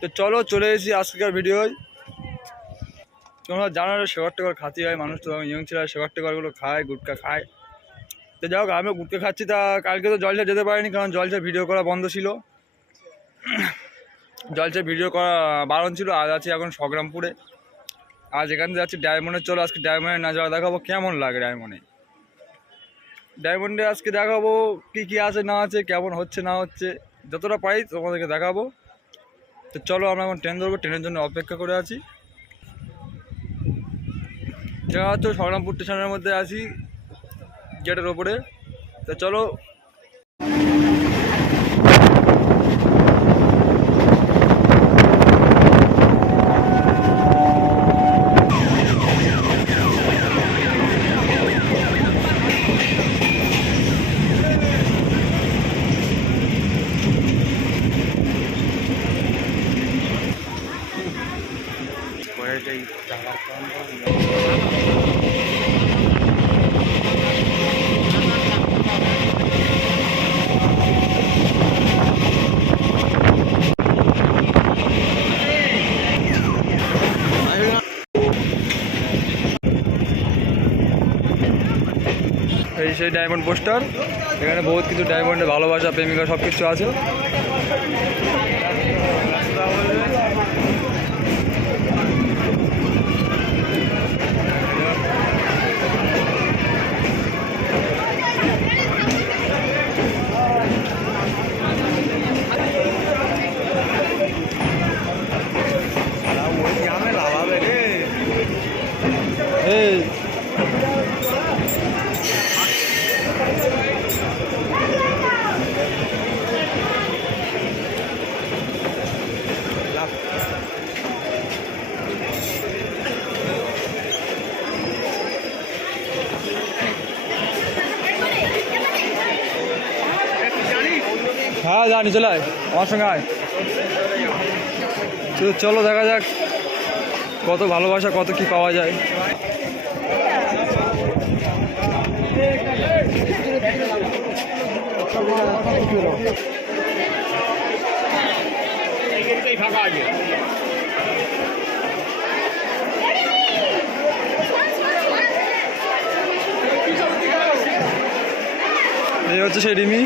তো চলো চলে এসেছি আজকের ভিডিওয়। তোমরা জানো শেকড় টেকড় খাতি হয়, মানুষ তো ইয়ং ছেলে শেকড় টেকড়গুলো খায়, গুটকা খায়। তো যাই হোক, আমিও গুটকা খাচ্ছি। তা কালকে তো জলসা যেতে পারিনি, কারণ জলসা ভিডিও করা বন্ধ ছিল। জলসা ভিডিও করা বারণ ছিল। আজ আছি এখন সংগ্রামপুরে। আজ এখান থেকে যাচ্ছি ডায়মন্ডে। চলো আজকে ডায়মন্ডের নাজারা দেখাবো, কেমন লাগে ডায়মন্ডে আজকে দেখাবো কি কি আছে না আছে, কেমন হচ্ছে না হচ্ছে, যতটা পারি তোমাদেরকে দেখাবো। তো চলো আমরা এখন ট্রেন ধরবো, ট্রেনের জন্য অপেক্ষা করে আছি। যা হচ্ছে সংগ্রামপুর স্টেশনের মধ্যে আছি, গেটের ওপরে। তো চলো এই সেই ডায়মন্ড পোস্টার। এখানে বহুত কিছু ডায়মন্ডে ভালোবাসা, প্রেমিকা সব কিছু আছে। এই হ্যাঁ জানি, চলে আয় আমার সঙ্গে আয়। চলো দেখা যাক কত ভালোবাসা, কত কি পাওয়া যায়। এই হচ্ছে সেই রিমি।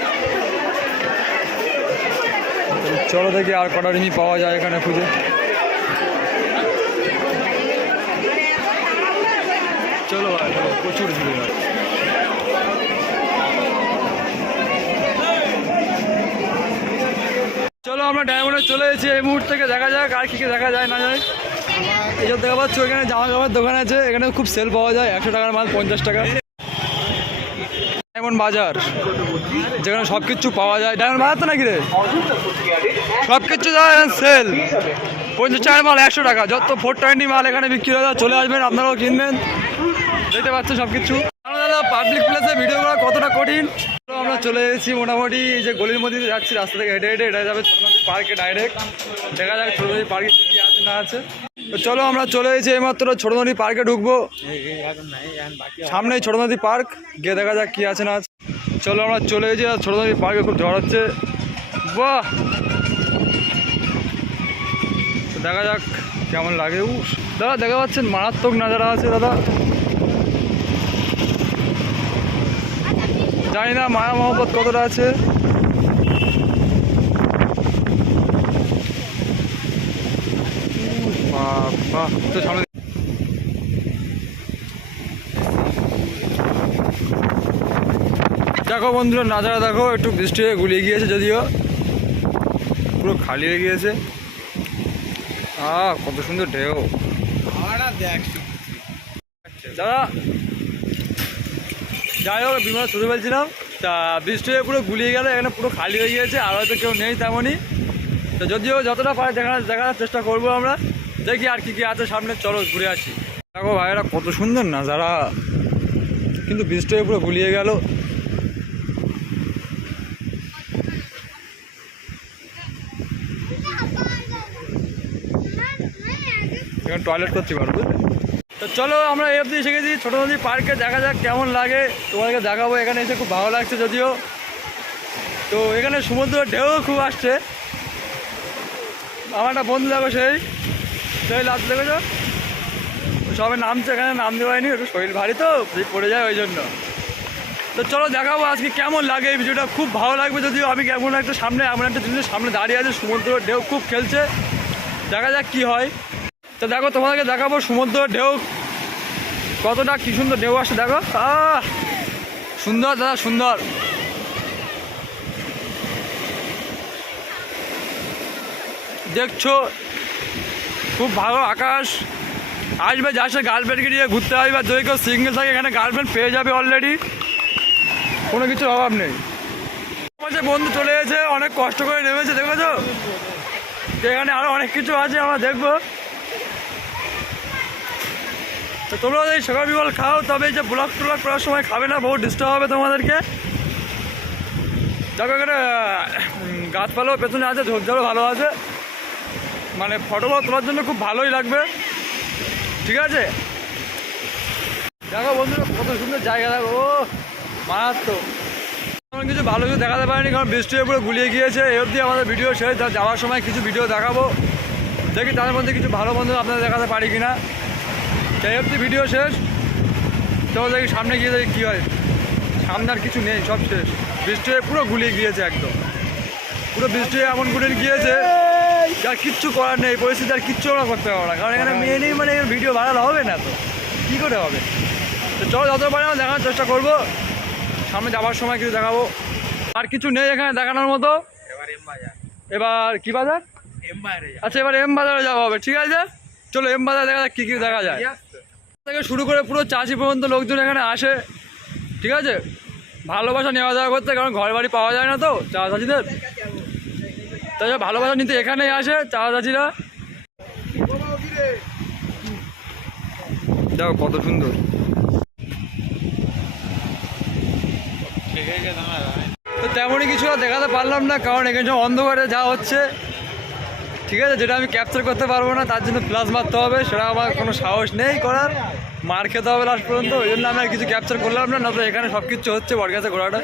চলো দেখি আর কটা রিমি পাওয়া যায় এখানে খুঁজে। চলো ভাই, প্রচুর ভিড়। চলো আমরা ডায়মন্ডে চলে এসেছি। এই মুহূর্ত থেকে দেখা যাক আর কি কি দেখা যায় না যায়। এইসব দেখা পাচ্ছ, এখানে জামা কাপড়ের দোকান আছে। এখানে খুব সেল পাওয়া যায়, 100 টাকার মাল 50 টাকা। ডায়মন্ড বাজার, যেখানে সব কিছু পাওয়া যায়। ডায়মন্ড বাজার তো নাকি রে, সব কিছু সেল। 50 টাকার মাল 100 টাকা, যত 420 মাল এখানে বিক্রি হয়। চলে আসবেন, আপনারাও কিনবেন। দেখতে পাচ্ছেন সব কিছু। দাদা পাবলিক প্লেসে ভিডিও করা কতটা কঠিন। আমরা চলে এসেছি মোটামুটি এই যে গলির মধ্যে যাচ্ছি, রাস্তা থেকে হেঁটে হেঁটে এটা যাবে ছোট নদী পার্কে ডাইরেক্ট। দেখা যাক ছোট নদী পার্কে কী কী আছে না আছে। তো চলো আমরা চলে এসেছি এইমাত্র ছোট নদী পার্কে ঢুকবো। সামনেই ছোট নদী পার্ক, গিয়ে দেখা যাক কী আছে না আছে। চলো আমরা চলে এসেছি। আর ছোট নদী পার্কে খুব ঝড় হচ্ছে, বাহ। তো দেখা যাক কেমন লাগে। দাদা দেখা পাচ্ছেন মারাত্মক নাজারা আছে দাদা। জানি না মায়া মহব্বত কতটা আছে। তো সামনে দেখো বন্ধুরা, নাজারা দেখো। একটু বৃষ্টি হয়ে গুলিয়ে গিয়েছে, যদিও পুরো খালি হয়ে গিয়েছে। কত সুন্দর ঢেউ দাদা। যাই হোক, বিমানে শুরু বলছিলাম। তা বৃষ্টি হয়ে পুরো গুলিয়ে গেল, এখানে পুরো খালি হয়ে গিয়েছে। আর হয়তো কেউ নেই তেমনই। তো যদিও যতটা পারে দেখার চেষ্টা করবো আমরা। দেখি আর কি কি আছে সামনে, চলো ঘুরে আসি। দেখো ভাইয়েরা কত সুন্দর নাজারা, কিন্তু বৃষ্টি হয়ে পুরো গুলিয়ে গেল। এখানে টয়লেট করতে পারবো। তো চলো আমরা এই অবধি এসে গেছি ছোটো নদী পার্কে। দেখা যাক কেমন লাগে, তোমাদেরকে দেখাবো। এখানে এসে খুব ভালো লাগছে যদিও। তো এখানে সমুদ্রের ঢেউ খুব আসছে। আমার একটা বন্ধু দেখো সেই লাস্ট দেখেছো সবে নামছে, এখানে নাম দেওয়া হয়নি, একটু শরীর ভারী তো পড়ে যায় ওই জন্য। তো চলো দেখাবো আজকে কেমন লাগে এই ভিডিওটা। খুব ভালো লাগবে যদিও। আমি কেমন একটা সামনে এমন একটা জিনিসের সামনে দাঁড়িয়ে আছে, সমুদ্রের ঢেউ খুব খেলছে, দেখা যাক কি হয়। তো দেখো তোমাদেরকে দেখাবো সমুদ্রের ঢেউ কতটা, কি সুন্দর ঢেউ আসে দেখো। সুন্দর দাদা সুন্দর। দেখছো খুব ভালো আকাশ। আসবে যা সে গার্লফ্রেন্ডকে নিয়ে ঘুরতে আসবে, আর যদি কেউ সিঙ্গেল থাকে এখানে গার্লফ্রেন্ড পেয়ে যাবে অলরেডি, কোনো কিছুর অভাব নেই। আমার যে বন্ধু চলে এসেছে, অনেক কষ্ট করে নেমেছে দেখেছো। এখানে আরও অনেক কিছু আছে আমরা দেখবো। তো তোমরা এই সকাল বিকাল খাও, তবে এই যে ব্লগ ট্লগ করার সময় খাবে না, বহু ডিস্টার্ব হবে তোমাদেরকে। দেখো এখানে গাছপালাও পেছনে আছে, ঝোপঝাড়ও ভালো আছে, মানে ফটোগুলো তোলার জন্য খুব ভালোই লাগবে। ঠিক আছে দেখো বন্ধুরা কত সুন্দর জায়গা, দেখো ও মারাত্মক। তেমন কিছু ভালো কিছু দেখাতে পারিনি, কারণ বৃষ্টির উপরে গুলিয়ে গিয়েছে। এই অবধি আমাদের ভিডিও শেষ। যাওয়ার সময় কিছু ভিডিও দেখাবো, দেখি তাদের মধ্যে কিছু ভালো বন্ধু আপনাদের দেখাতে পারি কিনা। এই অবধি ভিডিও শেষ। তো দেখি সামনে গিয়ে দেখি কী হয়। সামনে আর কিছু নেই, সব শেষ। বৃষ্টি পুরো গুলিয়ে গিয়েছে, একদম পুরো বৃষ্টি এমন গুলিয়ে গিয়েছে যার কিচ্ছু করার নেই। পরিস্থিতি আর কিচ্ছু আমরা করতে পারবো না, কারণ এখানে মেয়ে নেই, মানে ভিডিও ভাইরাল হবে না তো কী করে হবে। তো চলো যত পারি আমরা দেখানোর চেষ্টা করবো, সামনে যাওয়ার সময় কিছু দেখাবো। আর কিছু নেই এখানে দেখানোর মতো। এবার কি বাজার? আচ্ছা এবার এম বাজারে যাওয়া হবে। ঠিক আছে চলো এম বাজারে দেখা যাক কী কী দেখা যায়। থেকে শুরু করে পুরো চাষি পর্যন্ত লোকজন এখানে আসে। ঠিক আছে ভালোবাসা নেওয়া যাওয়া করতে, কারণ ঘর বাড়ি পাওয়া যায় না তো চা চাষিদের, তাই ভালোবাসা নিতে এখানেই আসে চা চাষিরা। দেখো কত সুন্দর। তো তেমনই কিছু আর দেখাতে পারলাম না, কারণ এখানে সব অন্ধকারে যা হচ্ছে। ঠিক আছে যেটা আমি ক্যাপচার করতে পারবো না, তার জন্য ফ্ল্যাশ মারতে হবে, সেটা আমার কোনো সাহস নেই করার, মার খেতে হবে লাস্ট পর্যন্ত। ওই জন্য আমি আর কিছু ক্যাপচার করলাম না, তো এখানে সব কিছু হচ্ছে বটগাছে ঘোরাটা।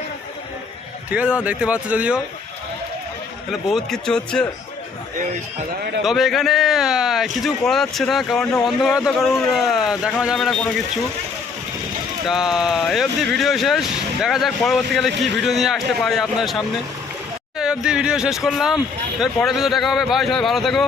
ঠিক আছে দেখতে পাচ্ছ, যদিও এখানে বহুত কিছু হচ্ছে, তবে এখানে কিছু করা যাচ্ছে না, কারণ অন্ধকার তো কারোর দেখানো যাবে না কোনো কিছু। তা এই অবধি ভিডিও শেষ, দেখা যাক পরবর্তীকালে কি ভিডিও নিয়ে আসতে পারি আপনার সামনে। এই অবধি ভিডিও শেষ করলাম, এর পরে ভিডিও দেখা হবে। ভাই সবাই ভালো থেকো।